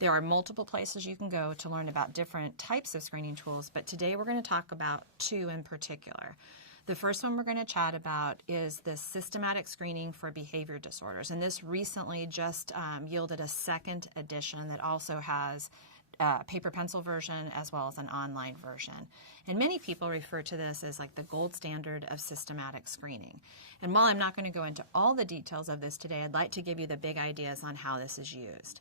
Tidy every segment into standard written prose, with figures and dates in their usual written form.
There are multiple places you can go to learn about different types of screening tools, but today we're going to talk about two in particular. The first one we're going to chat about is the systematic screening for behavior disorders, and this recently just yielded a second edition that also has paper pencil version as well as an online version. And many people refer to this as like the gold standard of systematic screening. And while I'm not going to go into all the details of this today, I'd like to give you the big ideas on how this is used.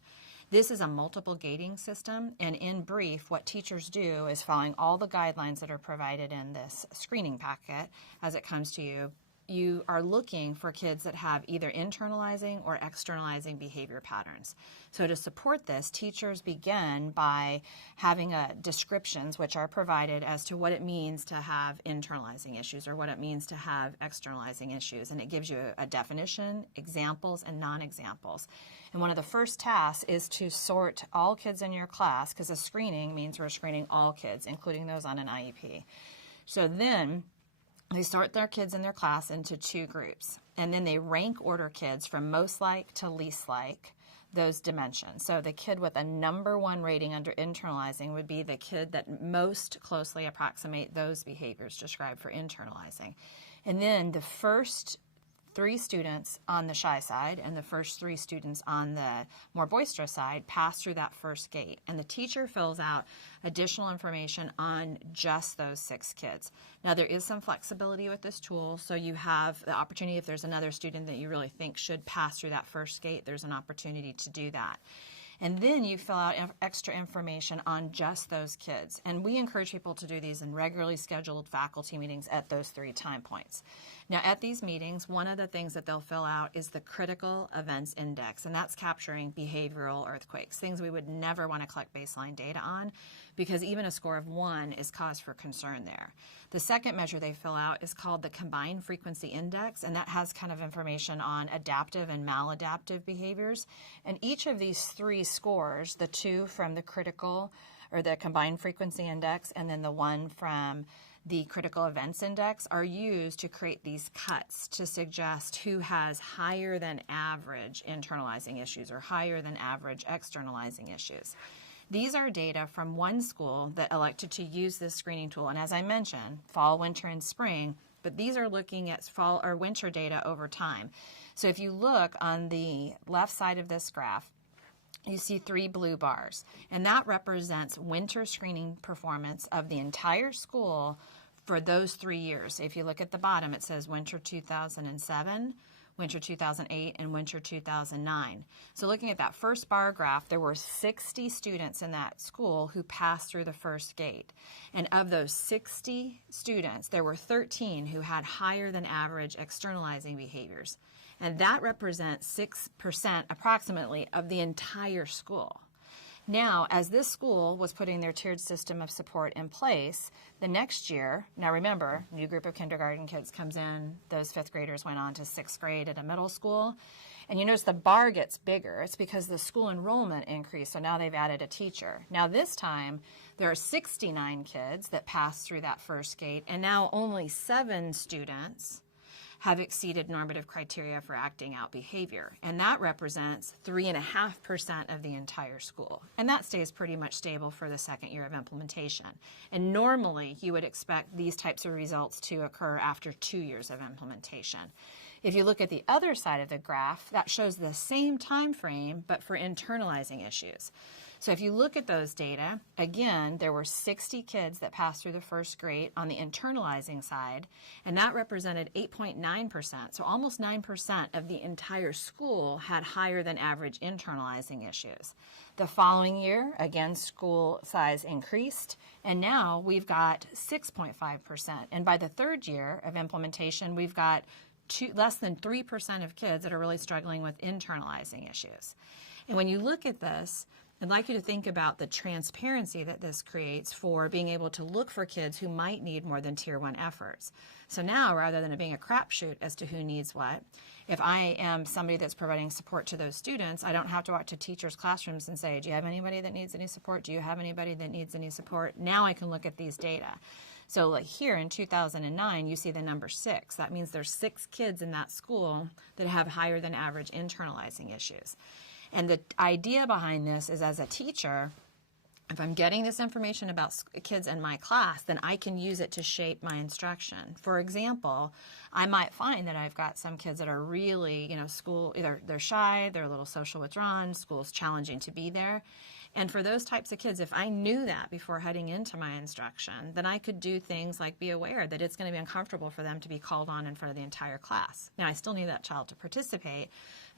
This is a multiple gating system, and in brief, what teachers do is following all the guidelines that are provided in this screening packet as it comes to you. You are looking for kids that have either internalizing or externalizing behavior patterns. So to support this, teachers begin by having descriptions which are provided as to what it means to have internalizing issues or what it means to have externalizing issues. And it gives you a definition, examples, and non-examples. And one of the first tasks is to sort all kids in your class, because a screening means we're screening all kids, including those on an IEP. So then they sort their kids in their class into two groups, and then they rank order kids from most like to least like those dimensions. So the kid with a number one rating under internalizing would be the kid that most closely approximate those behaviors described for internalizing. And then the first 3 students on the shy side and the first 3 students on the more boisterous side pass through that first gate. And the teacher fills out additional information on just those 6 kids. Now, there is some flexibility with this tool, so you have the opportunity if there's another student that you really think should pass through that first gate, there's an opportunity to do that. And then you fill out extra information on just those kids. And we encourage people to do these in regularly scheduled faculty meetings at those 3 time points. Now, at these meetings, one of the things that they'll fill out is the critical events index, and that's capturing behavioral earthquakes, things we would never want to collect baseline data on, because even a score of 1 is cause for concern there. The second measure they fill out is called the combined frequency index, and that has kind of information on adaptive and maladaptive behaviors. And each of these 3 scores, the 2 from the critical or the combined frequency index and then the 1 from the critical events index, are used to create these cuts to suggest who has higher than average internalizing issues or higher than average externalizing issues. These are data from one school that elected to use this screening tool, and as I mentioned, fall, winter, and spring, but these are looking at fall or winter data over time. So if you look on the left side of this graph, you see 3 blue bars, and that represents winter screening performance of the entire school for those 3 years. If you look at the bottom, it says winter 2007, winter 2008, and winter 2009. So looking at that first bar graph, there were 60 students in that school who passed through the first gate. And of those 60 students, there were 13 who had higher than average externalizing behaviors. And that represents 6% approximately of the entire school. Now, as this school was putting their tiered system of support in place, the next year, now remember, new group of kindergarten kids comes in, those 5th graders went on to 6th grade at a middle school, and you notice the bar gets bigger. It's because the school enrollment increased, so now they've added a teacher. Now this time, there are 69 kids that passed through that first gate, and now only 7 students have exceeded normative criteria for acting out behavior. And that represents 3.5% of the entire school. And that stays pretty much stable for the second year of implementation. And normally you would expect these types of results to occur after 2 years of implementation. If you look at the other side of the graph, that shows the same time frame, but for internalizing issues. So if you look at those data, again, there were 60 kids that passed through the first grade on the internalizing side, and that represented 8.9%. So almost 9% of the entire school had higher than average internalizing issues. The following year, again, school size increased, and now we've got 6.5%. And by the third year of implementation, we've got less than 3% of kids that are really struggling with internalizing issues. And when you look at this, I'd like you to think about the transparency that this creates for being able to look for kids who might need more than Tier 1 efforts. So now, rather than it being a crapshoot as to who needs what, if I am somebody that's providing support to those students, I don't have to walk to teachers' classrooms and say, do you have anybody that needs any support? Do you have anybody that needs any support? Now I can look at these data. So like here in 2009, you see the number 6. That means there's 6 kids in that school that have higher than average internalizing issues. And the idea behind this is, as a teacher, if I'm getting this information about kids in my class, then I can use it to shape my instruction. For example, I might find that I've got some kids that are really, school, either they're shy, they're a little social withdrawn, school's challenging to be there. And for those types of kids, if I knew that before heading into my instruction, then I could do things like be aware that it's going to be uncomfortable for them to be called on in front of the entire class. Now, I still need that child to participate,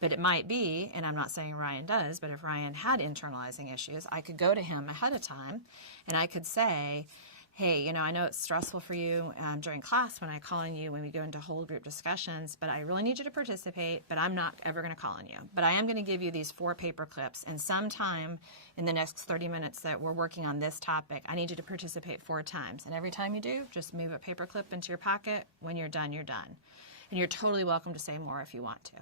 but it might be, and I'm not saying Ryan does, but if Ryan had internalizing issues, I could go to him ahead of time and I could say, hey, I know it's stressful for you during class when I call on you when we go into whole group discussions, but I really need you to participate, but I'm not ever going to call on you. But I am going to give you these 4 paper clips, and sometime in the next 30 minutes that we're working on this topic, I need you to participate 4 times. And every time you do, just move a paper clip into your pocket. When you're done, you're done. And you're totally welcome to say more if you want to.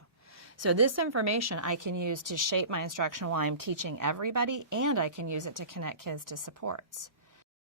So this information I can use to shape my instruction while I'm teaching everybody, and I can use it to connect kids to supports.